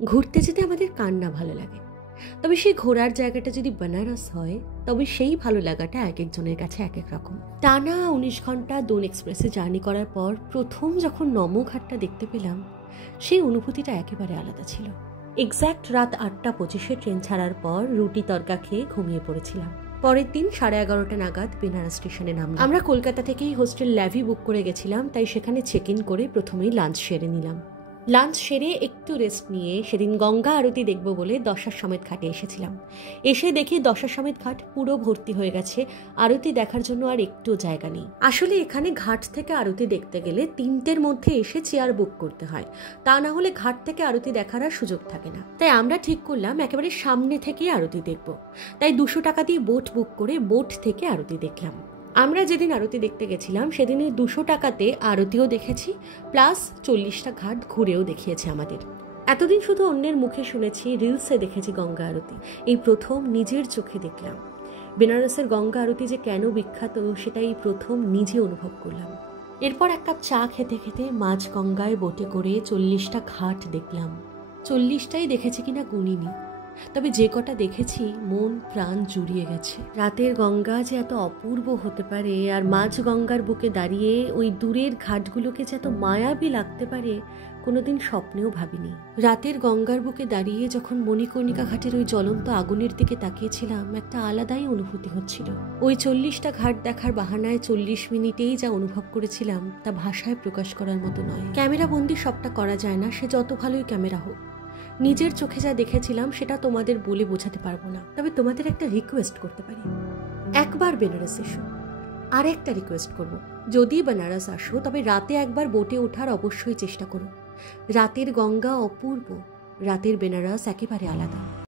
ঘুরতে যেতে আমাদের কার না ভালো লাগে, তবে সেই ঘোরার জায়গাটা যদি বেনারস হয় তবে সেই ভালো লাগাটা এক একজনের কাছে এক এক রকম। টানা 19 ঘন্টা দোন এক্সপ্রেসে জার্নি করার পর প্রথম যখন নমঘাটটা দেখতে পেলাম, সেই অনুভূতিটা একেবারে আলাদা ছিল। এক্স্যাক্ট রাত 8:25 ট্রেন ছাড়ার পর রুটি তরকা খেয়ে ঘুমিয়ে পড়েছিলাম। পরের দিন 11:30 নাগাদ বেনারস স্টেশনে নামলাম। আমরা কলকাতা থেকেই হোস্টেল ল্যাভি বুক করে গেছিলাম, তাই সেখানে চেক ইন করে প্রথমেই লাঞ্চ সেরে নিলাম। লাঞ্চ সেরে একটু রেস্ট নিয়ে সেদিন গঙ্গা আরতি দেখব বলে দশাশ্বমেধ ঘাটে এসেছিলাম। এসে দেখি দশাশ্বমেধ ঘাট পুরো ভর্তি হয়ে গেছে, আরতি দেখার জন্য আর একটু জায়গা নেই। আসলে এখানে ঘাট থেকে আরতি দেখতে গেলে 3টের মধ্যে এসে চেয়ার বুক করতে হয়, তা না হলে ঘাট থেকে আরতি দেখার আর সুযোগ থাকে না। তাই আমরা ঠিক করলাম একেবারে সামনে থেকেই আরতি দেখব। তাই 200 টাকা দিয়ে বোট বুক করে বোট থেকে আরতি দেখলাম। আমরা যেদিন আরতি দেখতে গেছিলাম সেদিনে 200 টাকাতে আরতিও দেখেছি, প্লাস 40টা ঘাট ঘুরেও দেখিয়েছে আমাদের। এতদিন শুধু অন্যের মুখে শুনেছি, রিলসে দেখেছি গঙ্গা আরতি, এই প্রথম নিজের চোখে দেখলাম। বেনারসের গঙ্গা আরতি যে কেন বিখ্যাত সেটাই প্রথম নিজে অনুভব করলাম। এরপর এক কাপ চা খেতে খেতে মাঝ গঙ্গায় বোটে করে 40টা ঘাট দেখলাম। 40টাই দেখেছি কিনা গুনিনি, তবে যে কটা দেখেছি মন প্রাণ জুড়িয়ে গেছে। রাতের গঙ্গা যে এত অপূর্ব হতে পারে, আর মাঝ গঙ্গার বুকে দাঁড়িয়ে ওই দূরের ঘাটগুলোকে যে এত মায়াবী লাগতে পারে কোনোদিন স্বপ্নেও ভাবিনি। রাতের গঙ্গার বুকে দাঁড়িয়ে যখন মণিকর্ণিকা ঘাটের ওই জ্বলন্ত আগুনের দিকে তাকিয়েছিলাম, একটা আলাদাই অনুভূতি হচ্ছিল। ওই 40টা ঘাট দেখার বাহানায় 40 মিনিটেই যা অনুভব করেছিলাম তা ভাষায় প্রকাশ করার মতো নয়। ক্যামেরা বন্দি সবটা করা যায় না, সে যত ভালোই ক্যামেরা হোক। নিজের চোখে যা দেখেছিলাম সেটা তোমাদের বলে বোঝাতে পারবো না, তবে তোমাদের একটা রিকোয়েস্ট করতে পারি, একবার বেনারস এসো। আর একটা রিকোয়েস্ট করব, যদি বেনারস আসো তবে রাতে একবার বোটে ওঠার অবশ্যই চেষ্টা করো। রাতের গঙ্গা অপূর্ব, রাতের বেনারস একেবারে আলাদা।